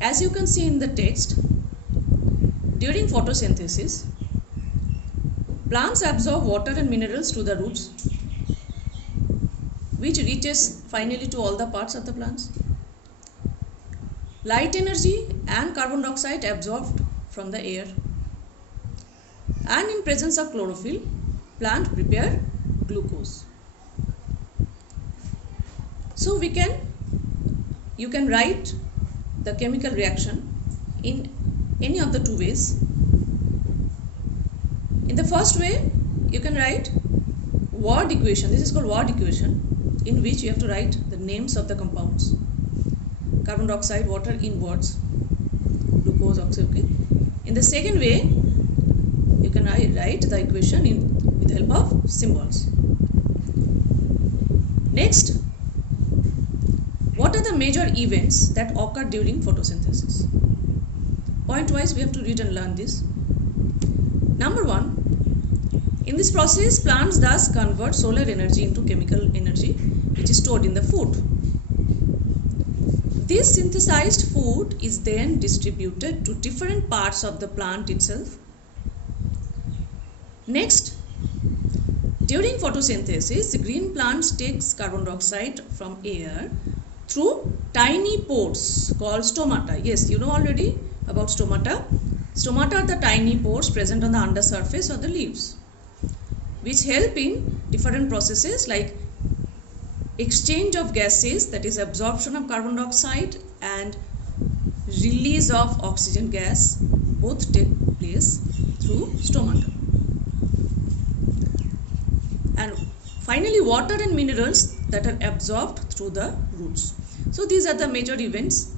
As you can see in the text, during photosynthesis, plants absorb water and minerals to the roots, which reaches finally to all the parts of the plants. Light energy and carbon dioxide absorbed from the air, and in presence of chlorophyll, plant prepare glucose. So you can write the chemical reaction in any of the two ways. In the first way, you can write word equation. This is called word equation, in which you have to write the names of the compounds. Carbon dioxide, water in words, glucose, oxygen. Okay. In the second way, you can write the equation with the help of symbols. Next, what are the major events that occur during photosynthesis? Point wise, we have to read and learn this. Number one, in this process, plants thus convert solar energy into chemical energy, which is stored in the food. This synthesized food is then distributed to different parts of the plant itself. Next, during photosynthesis, the green plants takes carbon dioxide from air through tiny pores called stomata. Yes, you know already about stomata. Stomata are the tiny pores present on the undersurface of the leaves, which help in different processes like exchange of gases, that is absorption of carbon dioxide and release of oxygen gas, both take place through stomata. And finally, water and minerals that are absorbed through the roots. So these are the major events,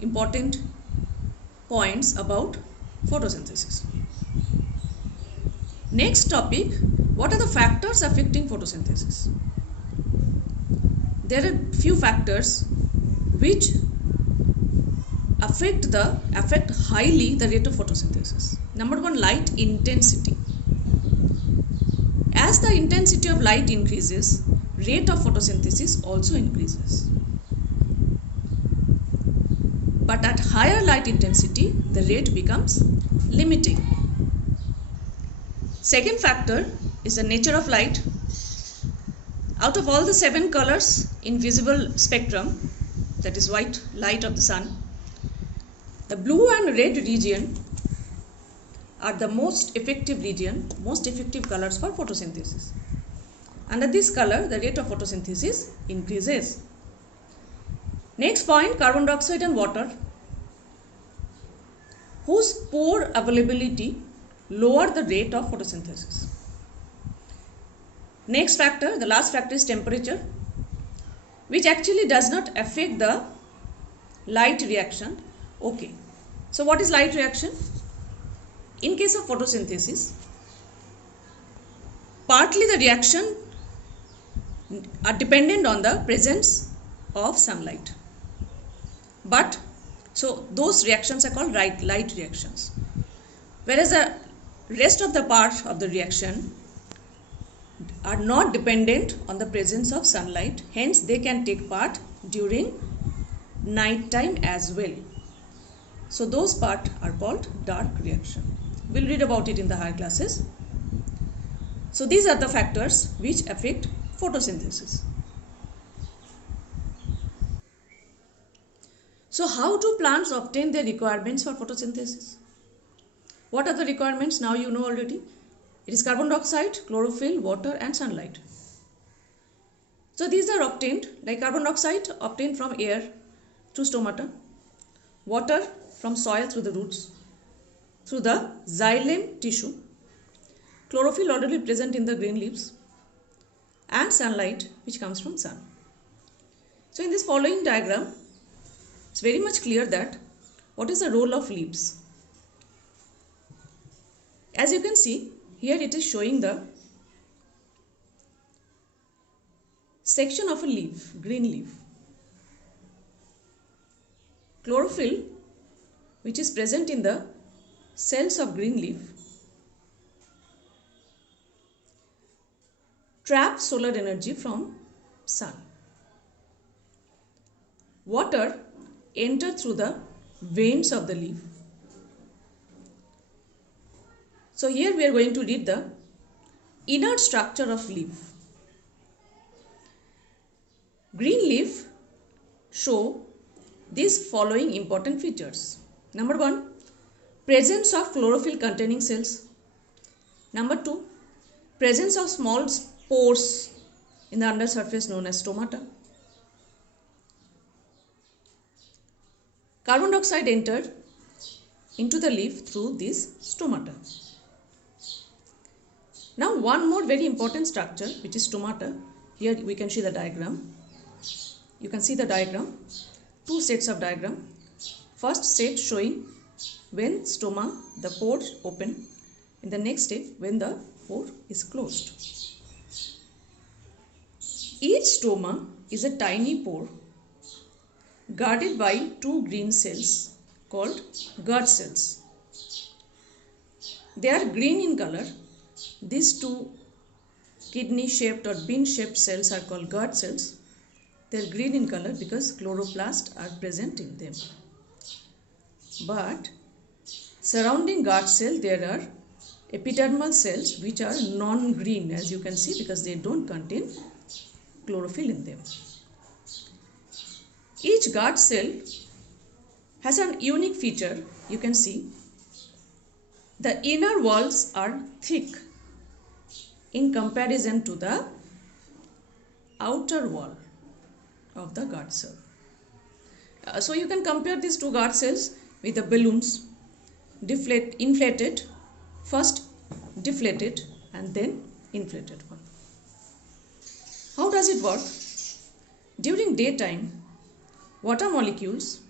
important points about photosynthesis. Next topic, what are the factors affecting photosynthesis? There are few factors which affect highly the rate of photosynthesis. Number one, light intensity. As the intensity of light increases, rate of photosynthesis also increases. But at higher light intensity, the rate becomes limiting. Second factor is the nature of light. Out of all the 7 colors in visible spectrum, that is white light of the sun, the blue and red region are the most effective colors for photosynthesis. Under this color, the rate of photosynthesis increases. Next point, carbon dioxide and water, whose pore availability lower the rate of photosynthesis. Next factor, the last factor, is temperature, which actually does not affect the light reaction. Okay, so what is light reaction? In case of photosynthesis, partly the reaction are dependent on the presence of sunlight, but so those reactions are called light reactions, whereas the rest of the part of the reaction are not dependent on the presence of sunlight, hence they can take part during night time as well. So those parts are called dark reaction. We'll read about it in the higher classes. So these are the factors which affect photosynthesis. So how do plants obtain their requirements for photosynthesis? What are the requirements? Now you know already. It is carbon dioxide, chlorophyll, water and sunlight. So these are obtained, like carbon dioxide obtained from air through stomata, water from soil through the roots, through the xylem tissue, chlorophyll already present in the green leaves, and sunlight which comes from sun. So in this following diagram, it's very much clear that what is the role of leaves. As you can see, here it is showing the section of a leaf, green leaf. Chlorophyll, which is present in the cells of green leaf, traps solar energy from sun. Water enters through the veins of the leaf. So here we are going to read the inner structure of leaf. Green leaf show these following important features. Number 1, presence of chlorophyll containing cells. Number 2, presence of small pores in the undersurface known as stomata. Carbon dioxide entered into the leaf through these stomata. Now one more very important structure, which is stomata. Here we can see the diagram. You can see the diagram, two sets of diagram. First set showing when stoma, the pores open. In the next step, when the pore is closed. Each stoma is a tiny pore guarded by two green cells called guard cells. They are green in color. These two kidney shaped or bean shaped cells are called guard cells. They are green in color because chloroplasts are present in them. But surrounding guard cell there are epidermal cells which are non-green, as you can see, because they don't contain chlorophyll in them. Each guard cell has an unique feature. You can see the inner walls are thick in comparison to the outer wall of the guard cell. So you can compare these two guard cells with the balloons, inflated, first deflated and then inflated one. How does it work? During daytime, water molecules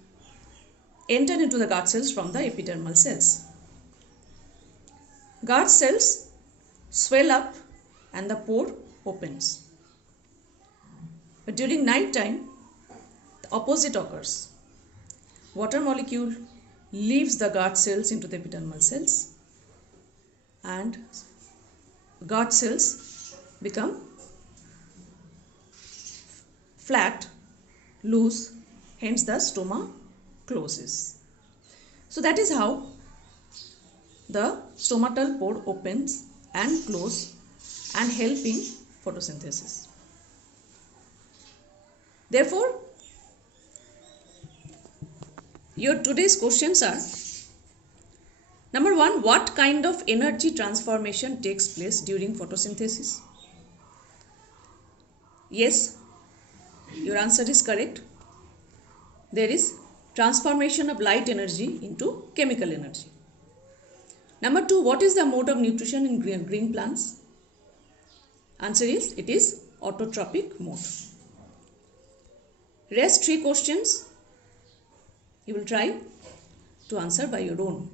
enter into the guard cells from the epidermal cells. Guard cells swell up and the pore opens. But during night time, the opposite occurs. Water molecule leaves the guard cells into the epidermal cells and guard cells become flat, loose, hence the stoma closes. So that is how the stomatal pore opens and closes and help in photosynthesis. Therefore, your today's questions are: number 1, what kind of energy transformation takes place during photosynthesis? Yes, your answer is correct. There is transformation of light energy into chemical energy. Number 2, what is the mode of nutrition in green plants? Answer is, it is autotrophic mode. Rest 3 questions you will try to answer by your own.